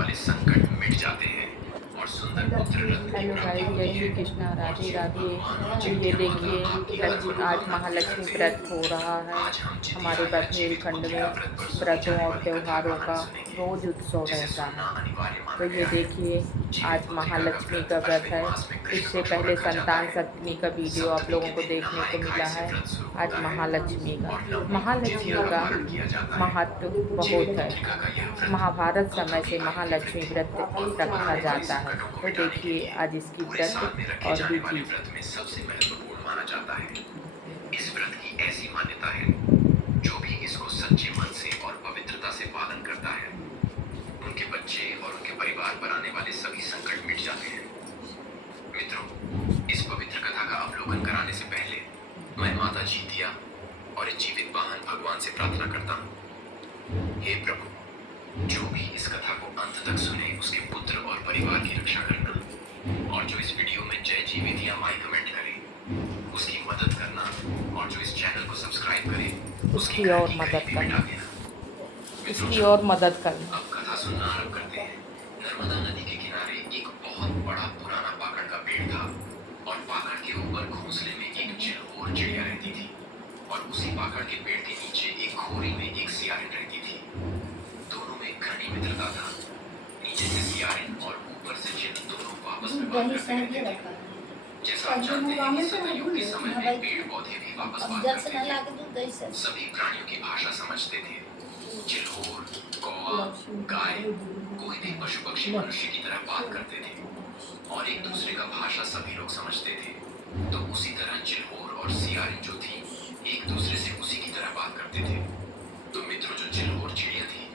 वाले संकट मिट जाते हैं और सुंदर पुत्र रत्न की प्राप्ति गाइस, होती जय है। श्री कृष्णा, और राधे शिव राधे। भगवान और तो ये जिनके देखिए माता आपकी आज मनोकामना पूर्ण महालक्ष्मी करते व्रत हैं। हो रहा है आज हम हमारे जितिया या जीवित बघेल खंड पुत्री में। व्रत पर सुनी व्रतों जाने और वाली कथा त्योहारों का का आनंद सुनेंगे, रोज उत्सव जिसे रहता सुनना है। अनिवार्य तो माना ये गया है। देखिए जीवित आज पुत्रिका का महालक्ष्मी व्रत का व्रत अश्विन है। मास में कृष्ण इससे पक्ष में पहले रखा जाता संतान है। सप्तमी का वीडियो आप सप्तमी लोगों के को दिन देखने नहाय को खाय मिला से है। व्रत शुरू आज होता है महालक्ष्मी का और नवमी को जितिया महालक्ष्मी का का व्रत किया जाता है। महत्व जीवित बहुत है। पुत्रिका का यह व्रत महाभारत समय पुत्र की से आयु की महालक्ष्मी वृद्धि व्रत और ऊपर रखा आने वाले जाता है। संकटों को तो मिटाने के देखिए लिए आज इसकी पूरे साल में व्रत रखे और जाने वाले विधि। व्रत में सबसे महत्वपूर्ण माना जाता है। इस व्रत की ऐसी मान्यता है, जो भी इसको सच्चे मन से और पवित्रता से पालन करता है, उनके बच्चे और उनके परिवार पर आने वाले सभी संकट मिट जाते हैं। मित्रों, इस पवित्र कथा का अवलोकन कराने से पहले मैं माता जीतिया और इस जीवित वाहन भगवान से प्रार्थना करता हूँ। हे प्रभु, जो भी इस कथा को अंत तक सुने उसके पुत्र और परिवार की रक्षा करना, और जो इस वीडियो में जय जीवित या माई कमेंट करे उसकी मदद करना, और जो इस चैनल को सब्सक्राइब करे उसकी उसकी और गरीबी मदद मिटा करना देना। उसकी और मदद करना। अब कथा सुनना आरंभ करते हैं। नर्मदा नदी के किनारे एक बहुत बड़ा पुराना पाकड़ का पेड़ था और पाकड़ के ऊपर घोंसले में एक चिलहोर चिड़िया रहती थी और उसी पाकड़ के पेड़ के नीचे एक खोरी में एक सियारिन रहती थी। दोनों में घनी मित्रता था। नीचे से सियारिन और ऊपर से चिल दोनों आपस में बात करते रहते थे। जैसा आप जानते हैं कि सतयुग के समय में पेड़ पौधे भी वापस बात करते थे। सभी प्राणियों की भाषा समझते थे। चिलहोर, कौवा, गाय, कोई भी पशु पक्षी मनुष्य की तरह बात करते थे और एक दूसरे का भाषा सभी लोग समझते थे। तो उसी तरह चिलहोर और सियारिन जो थी, एक दूसरे से उसी की तरह बात करते थे। तो मित्रों, जो चिलहोर चिड़िया थी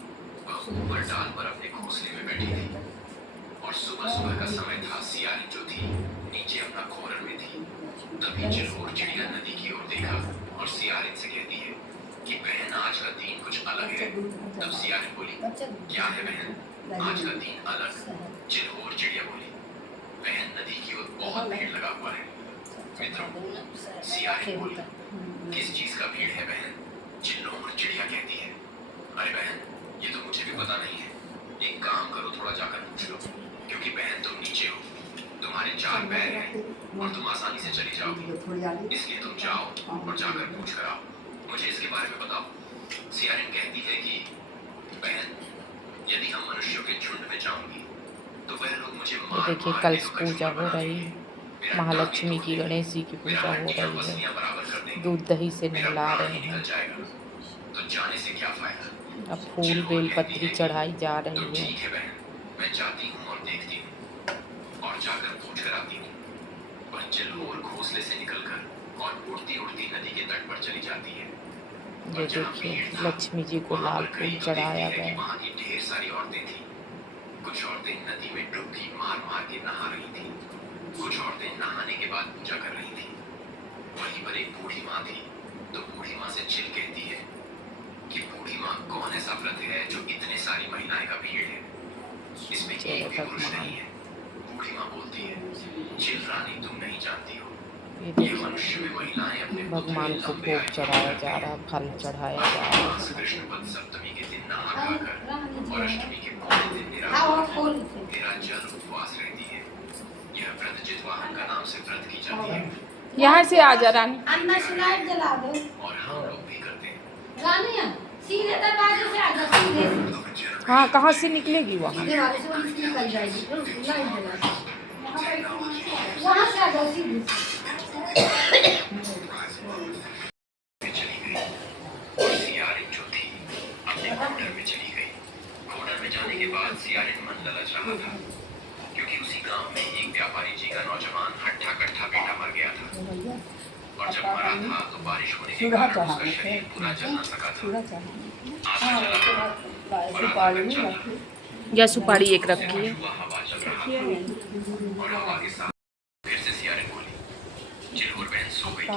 वह ऊपर डाल पर अपने घोंसले में बैठी थी और सुबह सुबह का समय था। सियारिन जो थी नीचे अपना खोरन में थी। तभी चिलहोर चिड़िया नदी की ओर देखा और सियारिन से कहती है कि बहन, आज का दिन कुछ अलग है। तब सियारिन बोली, क्या है बहन? आज का दिन अलग। चिलहोर चिड़िया बोली, बहन, नदी की ओर बहुत भीड़ लगा हुआ है। मित्रों, सियारिन बोली, किस चीज का भीड़ है बहन? चिलहोर चिड़िया कहती है, अरे बहन, ये तो मुझे भी पता नहीं है। एक काम करो, थोड़ा जाकर पूछ लो, क्योंकि बहन तुम नीचे हो, तुम्हारे 4 पैर हैं और तुम आसानी से चली जाओगी। इसलिए तुम जाओ और जाकर पूछ कर आओ, मुझे इसके बारे में बताओ। सियारिन कहती है कि बहन, यदि हम मनुष्यों के झुंड में जाऊंगी तो वह लोग मुझे ये मार देखिए मार कल के धोखा पूजा चूरमा हो बना रही देंगे। है। मेरा महालक्ष्मी टांगे की, तोड़ गणेश जी की देंगे, पूजा मेरा हो हड्डियां रही है। पसलियां बराबर कर देंगे, दूध दही से मेरा नहला प्राण रहे ही निकल हैं। जाएगा। तो जाने से क्या फायदा? अब फूल चिलहोर कहती बेलपत्री है कि चढ़ाई जा तो रही है। ठीक है बहन, मैं जाती हूँ और देखती हूँ और जाकर पूछ कर आती हूँ। वह चिलहोर घोंसले से निकलकर और उड़ती उड़ती नदी के तट पर चली जाती है। ये देखिए लक्ष्मी जी को लाल फूल चढ़ाया गया। वहाँ की ढेर सारी औरतें थी। कुछ औरतें नदी में डुबकी मार मार के नहा रही थी, कुछ औरतें नहाने के बाद पूजा कर रही थी। वहीं पर एक बूढ़ी माँ थी। तो बूढ़ी माँ से चिल कहती है कि बूढ़ी माँ, कौन ऐसा व्रत है जो इतने सारी महिलाएं का भीड़ है? इसमें एक भी पुरुष नहीं है। बूढ़ी माँ बोलती है, चिल रानी, तुम नहीं जानती हो, ये मनुष्य में महिलाएं अपने भगवान को भोग चढ़ाया जा रहा, फल चढ़ाया जा रहा है। कृष्ण पद सप्तमी के दिन नहा खाकर और अष्टमी के पौने दिन निराहार जल उपवास रहती है। यह व्रत जितवाहन का नाम से व्रत की जाती है यहाँ से आ जा रानी। और हम लोग भी करते हैं। सीधे दरवाजे से आ जा, सीधे हाँ, कहाँ से निकलेगी वहाँ? दीवार से वहाँ से निकल जाएगी। वहाँ से आ जाओ सीधे। चली गई और सियारिन जो थी अपने घोड़े में चली गई। घोड़े में जाने के बाद सियारिन मन ललच रहा था, क्योंकि उसी गांव में एक व्यापारी जी का नौजवान हट्ठा कट्ठा बेटा मर गया था और जब मरा था तो बारिश होने के कारण उसका शरीर पूरा जल न सका था। आधा जला था और आधा कच्चा था। या सुपारी एक रखी है। जुआ हवा चल रहा था और हवा के साथ फिर से सियारिन बोली, चिलहोर बहन सो गई क्या?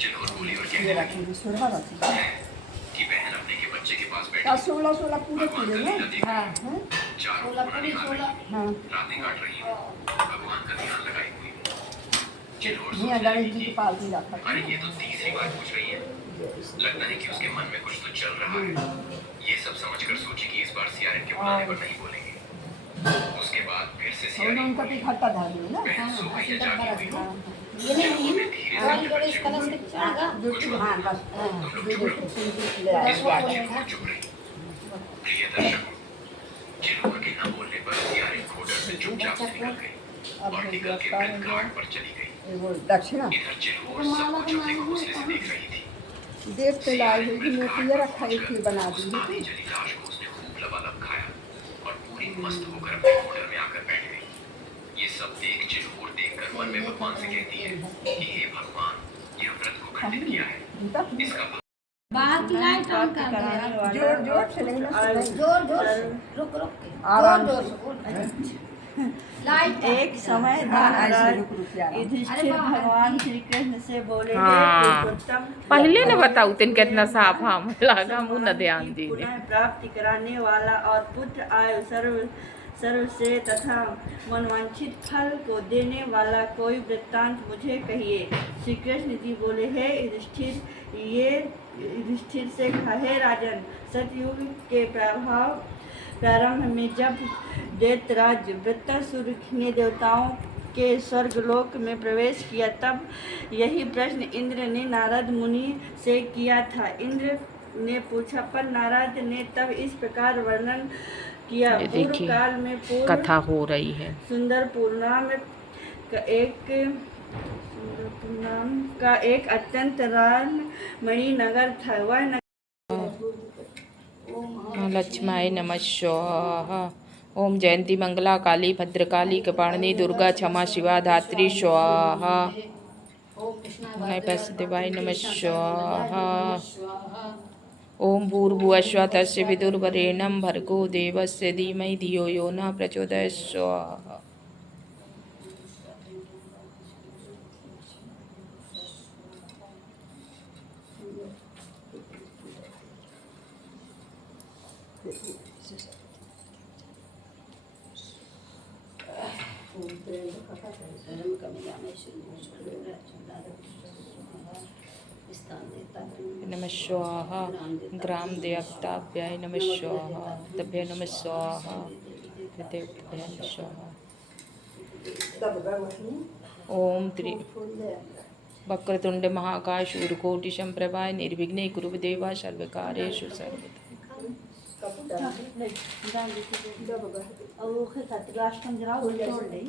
चिलहोर बोली और कहने लगी कि बहन अपने के बच्चे के पास बैठी भगवान का लीला देख रही, चारों कोना निहार रही, रातें काट रही हूँ, भगवान का ध्यान लगाई हुई। चिलहोर सोचने लगी कि अरे ये तो तीसरी बार पूछ रही है, लगता है कि उसके मन में कुछ तो चल रहा है। ये सब समझकर सोची कि इस बार सियारिन के बुलाने पर नहीं बोलेंगे। उसके बाद फिर से और सियारी उनका तो खट्टा था ना बहन सुमैया जागी हुई ये नहीं है धीरे और गणेश कलश के चागा जो हाँ बस ले आए इस बार चिल्लोर चुप रही। प्रिय दर्शकों, चिल्लोर के न बोलने पर सियारी घोड़े से चुपचाप से निकल गई और निकल के वृद्ध घाट पर चली गई। वो दक्षिणा इधर चिल्लोर सब कुछ अपने घोंसले से देख रही थी। देख के लाई हुई कि मैं तो ये रखा ही थी बना दी उस आधी जली लाश को उसने खूब लबालब खाया और पूरी मस्त होकर अपने घोड़े में आकर बैठ गई। ये सब देख चिल्लोर देखकर मन में भगवान से कहती है कि हे भगवान, यह व्रत को खंडित किया है, इसका बाहर की लाइट ऑन कर दो जोर जोर से लेकिन जोर जोर से रुक रुक के आराम जोर जोर से लाइट एक समय ऐसे रुक रुक के आराम। युधिष्ठिर भगवान श्री कृष्ण से बोले हाँ। हे पुरुषोत्तम, पहले न बताऊ तेन कितना साफ हम लगा मुँह न ध्यान दी पुनः प्राप्ति कराने वाला और पुत्र आयु सर्व से तथा मनवांछित फल को देने वाला कोई वृत्तांत मुझे कहिए। श्री कृष्ण जी बोले हे युधिष्ठिर, ये युधिष्ठिर से हे राजन, सतयुग के प्रारंभ में जब दैत्यराज वृत्तासुर ने देवताओं के स्वर्गलोक में प्रवेश किया, तब यही प्रश्न इंद्र ने नारद मुनि से किया था। इंद्र ने पूछा पर नारद ने तब इस प्रकार वर्णन किया। ये पूर्व देखिए, काल में कथा हो रही है। सुंदरपुर नाम का एक अत्यंत रामणि नगर था। वह लक्ष्माय नमः स्वाहा। ओम जयंती मंगला काली भद्रकाली कपाणिनी दुर्गा क्षमा शिवा धात्री स्वाहा। नैपस्देवाय नमः स्वाहा। ओम भूर्भुवस्सुः तस्य विदुर्वरेण्यं भर्गो देवस्य धीमहि धियो यो न प्रचोदयात् स्वाहा। नमः स्वाहा। ग्राम देवताभ्याय नमः स्वाहा। तभ्य नमः स्वाहा। देवताभ्याय नमः स्वाहा। ओम त्रि वक्रतुंड महाकाय शूरकोटि संप्रभाय निर्विघ्ने कुरु देवा सर्वकार्येषु सर्वदा। राष्ट्रम जरा तोड़ ले।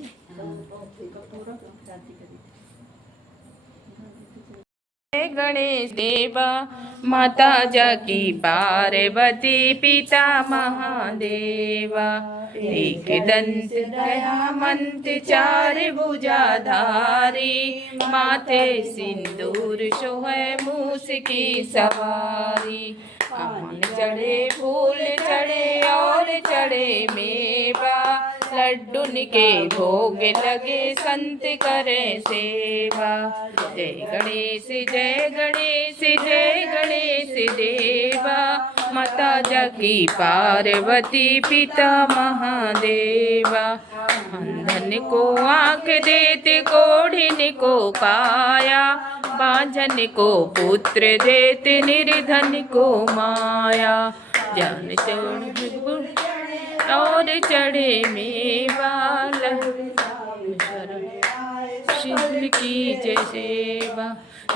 जय गणेश देवा माता जाकी पार्वती पिता महादेवा। एक दंत दयामंत चार भुजाधारी माथे सिंदूर शोभे मूस की सवारी। आम चढ़े फूल चढ़े और चढ़े मेवा लड्डून के भोग लगे संत करे सेवा। जय गणेश जय गणेश जय गणेश देवा माता जाकी पार्वती पिता महादेवा। अंधन को आँख देते कोढ़िन को काया बांझन को पुत्र देते निर्धन को माया। जन चढ़ और चढ़े मेवा शिव की जय सेवा।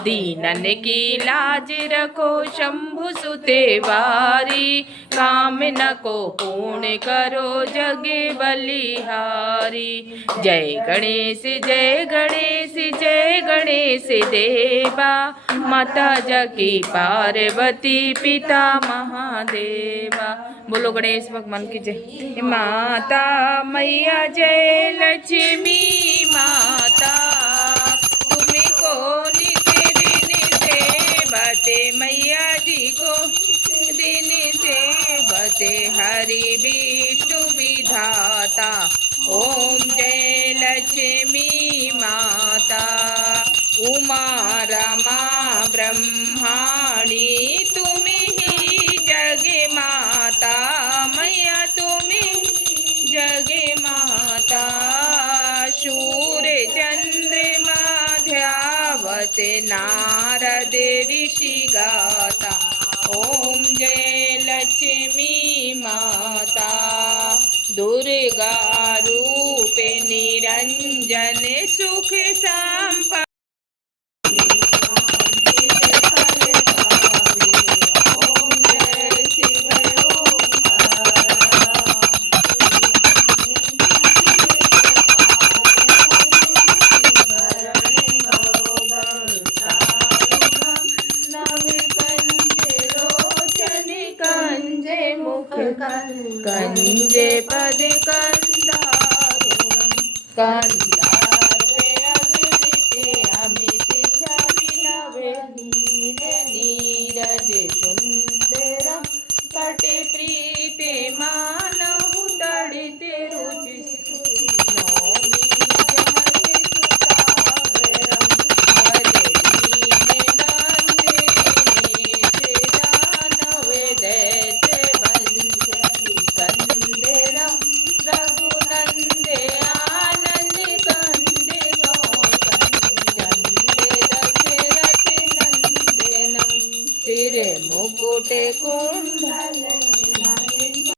दीनन की लाज रखो शंभु सुते वारी कामना को पूर्ण करो जग बलिहारी। जय गणेश जय गणेश जय गणेश देवा माता जाकी पार्वती पिता महादेवा। बोलो गणेश भगवान की जय। माता मैया जय लक्ष्मी माता तुम्हें कौन के दिन से बते मैया जी को दिन से बते हरि विष्णु विधाता। ओम जय लक्ष्मी माता उमा रमा ब्रह्माणी तुम्हें ही जग माता मैया तुम्हें जग माता। सूर्य चंद्रमा ध्यावत नारद ऋषि गाता। ओम जय लक्ष्मी माता दुर्गा रूपे निरंजन सुख संपा कंजे मुख कंजे पद कंदारुणम कंदारे अगणिते अमिति छविनवे नीले नीरज सुंदरम कटे प्रीते मानहु तड़िते रुचि नौमी जमते सुतावरम भजनीने नंदे नेचे दानवे दैत्य वंशति कंदेरम रघुनंदे आनंद कंदे चंदे दशरथ नंदनम सिर मुकुट कुंडल